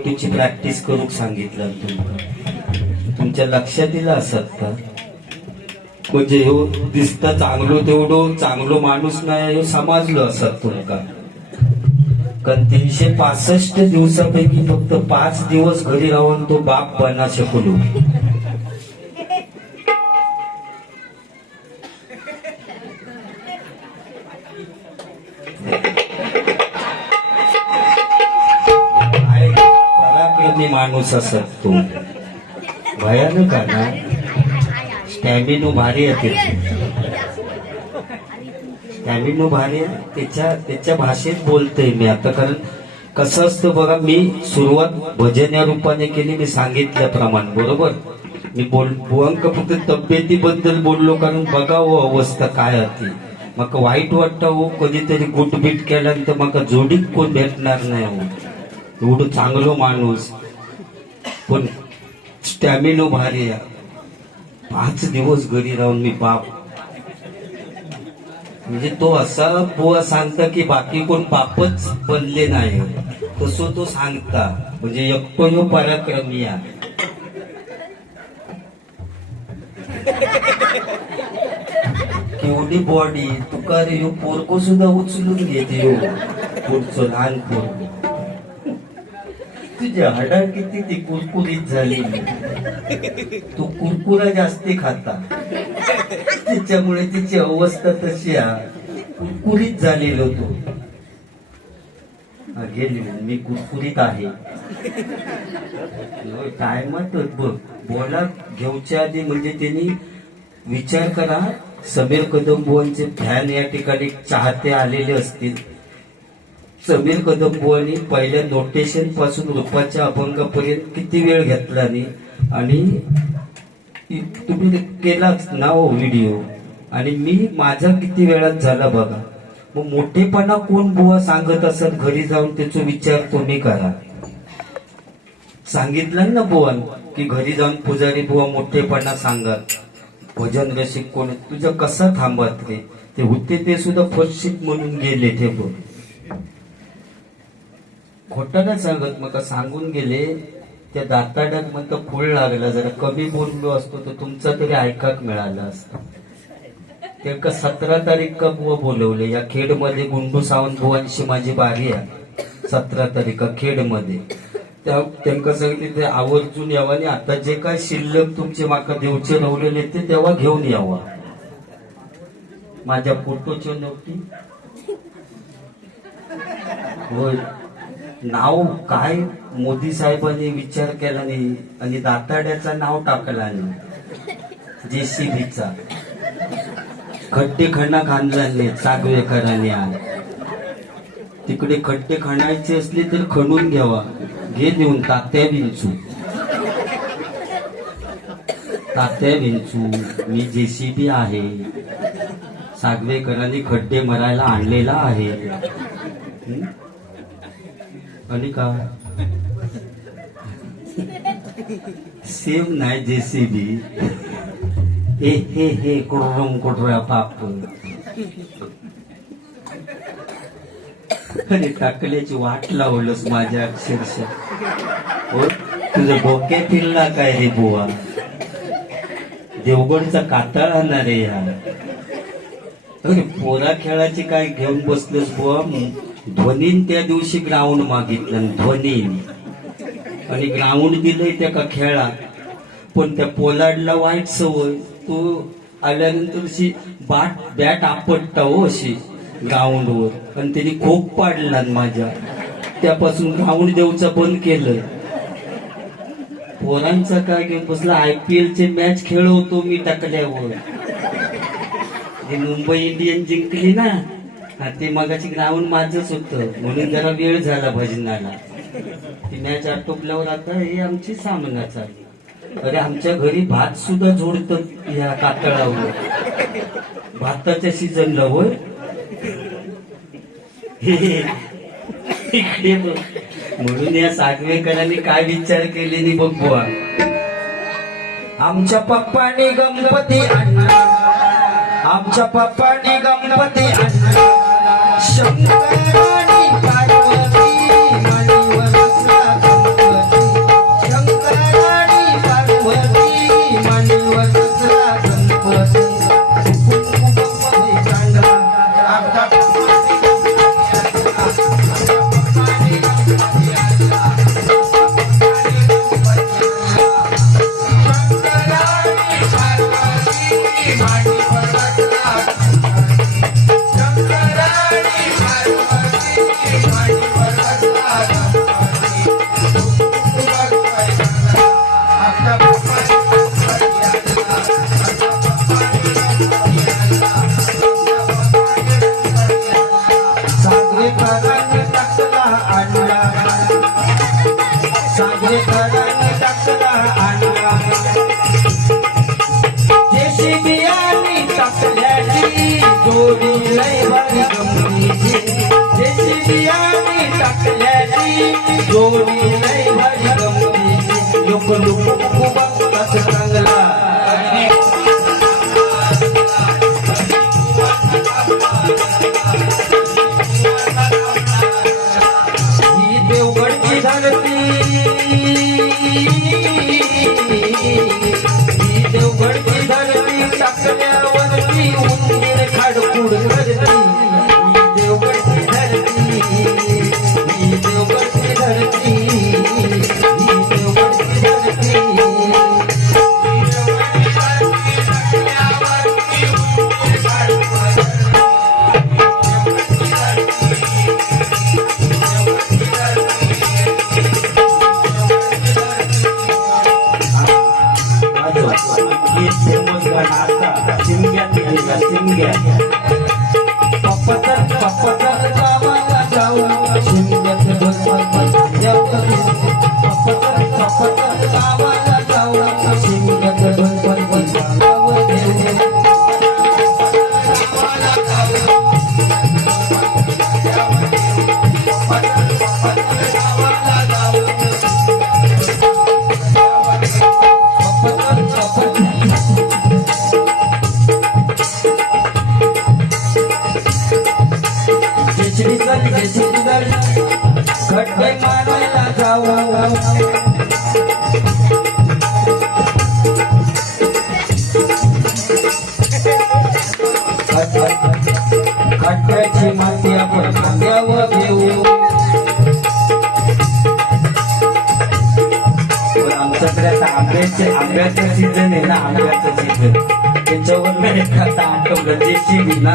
वटूची practice करूक सांगितलं तुम्हाला तुमच्या लक्षात येईल असत का? म्हणजे ह्यो दिसता चांगलो तेवढो चांगलो माणूस नाही ह्यो समजलो असत तुमका? कारण तीनशे पासष्ट दिवसापैकी फक्त पाच दिवस घरी राहून तो बाप बना शकलो माणूस असत. तो भयानक ना? स्टॅमिनो भारी आहे स्टॅमिनो भारी आहे. त्याच्या त्याच्या भाषेत बोलतोय मी आता. कारण कसं असतं बघा मी सुरुवात भजन या रूपाने केली मी सांगितल्याप्रमाणे. बरोबर? मी बोल बुवांक फक्त तब्येतीबद्दल बोललो कारण बघावं हो अवस्था काय होती. मग वाईट वाटतं हो कधीतरी गुटबीट केल्यानंतर मग जोडीत कोण भेटणार नाही हो. एवढं चांगलं माणूस. पण स्टॅमिनो भारी या पाच दिवस घरी राहून मी बाप. म्हणजे तो असा बुवा सांगता की बाकी कोण बापच बनले नाही. तसो तो सांगता. म्हणजे एकटो ह्यो पराक्रमी केवढी बॉडी तुका रे पोरको सुद्धा उचलून घेते यो. पुढचं लहान पोरको तुझी हाडा किती ती कुरकुरीत झाली? तू कुरकुरा जास्ती खाता. त्याच्यामुळे तिची अवस्था तशी कुरकुरीत झालेलो तो. गेली मी कुरकुरीत आहे. काय म्हणत बघ. बोला घेऊच्या आधी म्हणजे त्यांनी विचार करा. समीर कदम बुवांचे फॅन या ठिकाणी चाहते आलेले असतील. समीर कदमबुवांनी पहिल्या नोटेशनपासून रूपाच्या अभंगापर्यंत किती वेळ घेतला आणि तुम्ही केलाच ना हो व्हिडिओ आणि मी माझा किती वेळात झाला बघा? मग मोठेपणा कोण बुवा सांगत असत घरी जाऊन त्याचा विचार तुम्ही करा. सांगितलं ना बुवान की घरी जाऊन पुजारी बुवा मोठेपणा सांगत भजन रसिक कोण तुझं कसं थांबत रे? ते होते ते सुद्धा फरशीत म्हणून गेले ते बघ. खोटं नाही सांगत मग सांगून गेले त्या दाताड्यात मग फुल लागला जरा कमी बोललो असतो तर तुमचा तरी ऐकाक मिळाला असतं. ते का सतरा तारीख का बुवा बोलवले? या खेडमध्ये गुंडू सावंत बुवांशी माझी बारी आहे. सतरा तारीख खेडमध्ये. त्या त्यांना सांगितले ते आवर्जून यावा आणि आता जे काय शिल्लक तुमचे माका देवचे रवलेले ते तेव्हा घेऊन यावा. माझ्या फोटोच्या नव्हती? होय. नाव काय? मोदी साहेबांनी विचार केला नाही आणि दाताड्याचं नाव टाकला नाही जेसीबीचा. खड्डे खणा खांदला नाही चागवेकरांनी आज. तिकडे खड्डे खणायचे असले तर खणून घ्यावा. घे देऊन तात्या विंचू. तात्या विंचू मी जेसीबी आहे. सागवेकरांनी खड्डे मरायला आणलेला आहे. आणि का सेम नाही जेसीबी. हे हे हे कुर्रम कुर्रा पाप अरे टाकल्याची वाट लावलंस माझ्या अक्षरशः. हो तुझं डोक्यात फिरला काय रे बुवा? देवगडचा कातळ आणणार रे या अरे पोरा खेळाची काय घेऊन बसलोस बुवा? ध्वनीन त्या दिवशी ग्राउंड मागितलं ध्वनीन. आणि ग्राउंड दिलंय त्या का खेळा पण त्या पोलाडला वाईट सवय. तो आल्यानंतर अशी बाट बॅट आपटता हो अशी ग्राउंडवर आणि त्यांनी खोप पाडला माझ्या. त्यापासून ग्राउंड देऊचा बंद केलं. पोरांचा काय घेऊन बसला? आय पी एल चे मॅच खेळवतो मी टाकल्यावर. मुंबई इंडियन जिंकली ना? हा ते मगाची ग्राउंड माझंच होत म्हणून जरा वेळ झाला भजनाला. ती मॅच आटोपल्यावर आता हे आमची सामना चालली. अरे आमच्या घरी भात सुद्धा जोडत या कातळावर. भाताच्या सीझनला होय? म्हणून या सागवेकरांनी काय विचार केले नाही बघ बुवा. आमच्या पप्पाने गणपती आणला. आमच्या पप्पाने गणपती आणला. शंकर आणि 운동을 पप्पतर पप्पतर गावाला जाऊ शिमग्यात भरभर जाऊ पप्पतर पप्पतर गावाला जाऊ शिमग्यात माती आपण खांद्यावर घेऊ. पण आमच्याकडे आता आंब्याचे आंब्याचं सीझन आहे ना आंब्याचं सीझन त्याच्यावर नाही खाता आठवलं ना